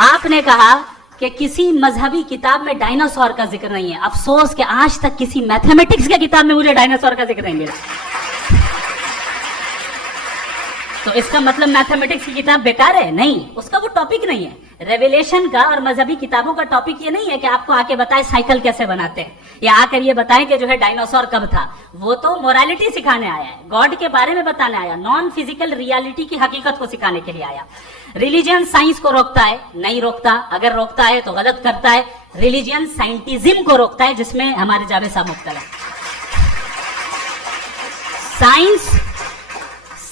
آپ نے کہا کہ کسی مذہبی کتاب میں ڈائناسور کا ذکر نہیں ہے. افسوس کہ آج تک کسی میتھمیٹکس کی کتاب میں مجھے ڈائناسور کا ذکر نہیں ملا. تو اس کا مطلب میتھمیٹکس کی کتاب بیکار ہے؟ نہیں, اس کا وہ ٹاپک نہیں ہے. ریویلیشن کا اور مذہبی کتابوں کا ٹاپک یہ نہیں ہے کہ آپ کو آ کے بتائے سائیکل کیسے بناتے ہیں, یا آ کر یہ بتائیں کہ جو ہے ڈائناسور کب تھا. وہ تو مورالٹی سکھانے آیا ہے, گاڈ کے بارے میں بتانے آیا, نان فزیکل ریالٹی کی حقیقت کو سکھانے کے لیے آیا. ریلیجن سائنس کو روکتا ہے؟ نہیں روکتا. اگر روکتا ہے تو غلط کرتا ہے. ریلیجن سائنٹزم کو روکتا ہے, جس میں ہمارے جاوید صاحب مبتلا ہے.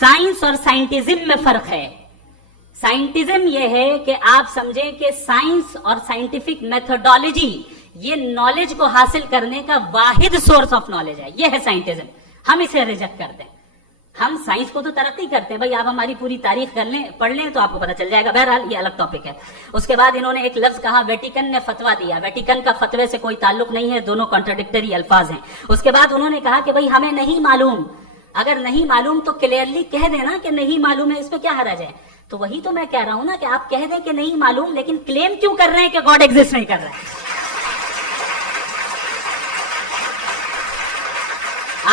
سائنس اور سائنٹزم میں فرق ہے. سائنٹزم یہ ہے کہ آپ سمجھیں کہ سائنس اور سائنٹیفک میتھڈالوجی یہ نالج کو حاصل کرنے کا واحد سورس آف نالج ہے. یہ ہے سائنٹزم. ہم اسے ریجیکٹ کرتے ہیں. ہم سائنس کو تو ترقی کرتے ہیں, بھائی آپ ہماری پوری تاریخ کر لیں, پڑھ لیں تو آپ کو پتہ چل جائے گا. بہرحال یہ الگ ٹاپک ہے. اس کے بعد انہوں نے ایک لفظ کہا, ویٹیکن نے فتویٰ دیا. ویٹیکن کا فتوے سے کوئی تعلق نہیں ہے, دونوں کانٹراڈکٹری الفاظ ہیں. اس کے بعد انہوں نے کہا کہ بھائی ہمیں نہیں معلوم. اگر نہیں معلوم تو کلیئرلی کہہ دینا کہ نہیں معلوم ہے, اس میں کیا حرج ہے. تو وہی تو میں کہہ رہا ہوں نا کہ آپ کہہ دیں کہ نہیں معلوم, لیکن کلیم کیوں کر رہے ہیں کہ گاڈ ایگزسٹ نہیں کر رہے ہیں.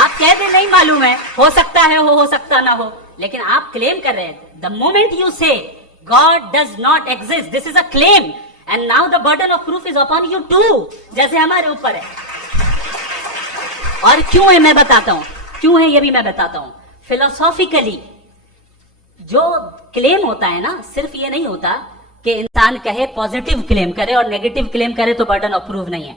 آپ کہہ دیں نہیں معلوم ہے, ہو سکتا ہے ہو سکتا نہ ہو, لیکن آپ کلیم کر رہے ہیں. The moment you say God does not exist, this is a claim, and now the burden of proof is upon you too, جیسے ہمارے اوپر ہے. اور کیوں ہے میں بتاتا ہوں, کیوں ہے یہ بھی میں بتاتا ہوں. فلسافیکلی جو کلیم ہوتا ہے نا, صرف یہ نہیں ہوتا کہ انسان کہے پازیٹیو کلیم کرے اور نیگیٹو کلیم کرے تو برڈن آف پروف نہیں ہے.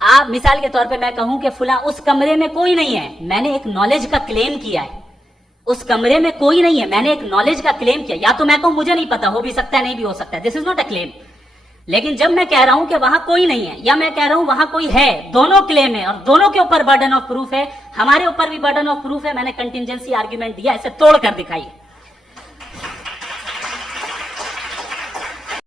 آپ مثال کے طور پہ میں کہوں کہ فلاں اس کمرے میں کوئی نہیں ہے, میں نے ایک نالج کا کلیم کیا ہے. اس کمرے میں کوئی نہیں ہے, میں نے ایک نالج کا کلیم کیا. یا تو میں کہوں مجھے نہیں پتا, ہو بھی سکتا ہے نہیں بھی ہو سکتا ہے, دس از ناٹ اے کلیم. لیکن جب میں کہہ رہا ہوں کہ وہاں کوئی نہیں ہے, یا میں کہہ رہا ہوں وہاں کوئی ہے, دونوں کلیم ہے اور دونوں کے اوپر برڈن آف پروف ہے. ہمارے اوپر بھی برڈن آف پروف ہے. میں نے کنٹینجنسی آرگیومنٹ دیا, اسے توڑ کر دکھائیے.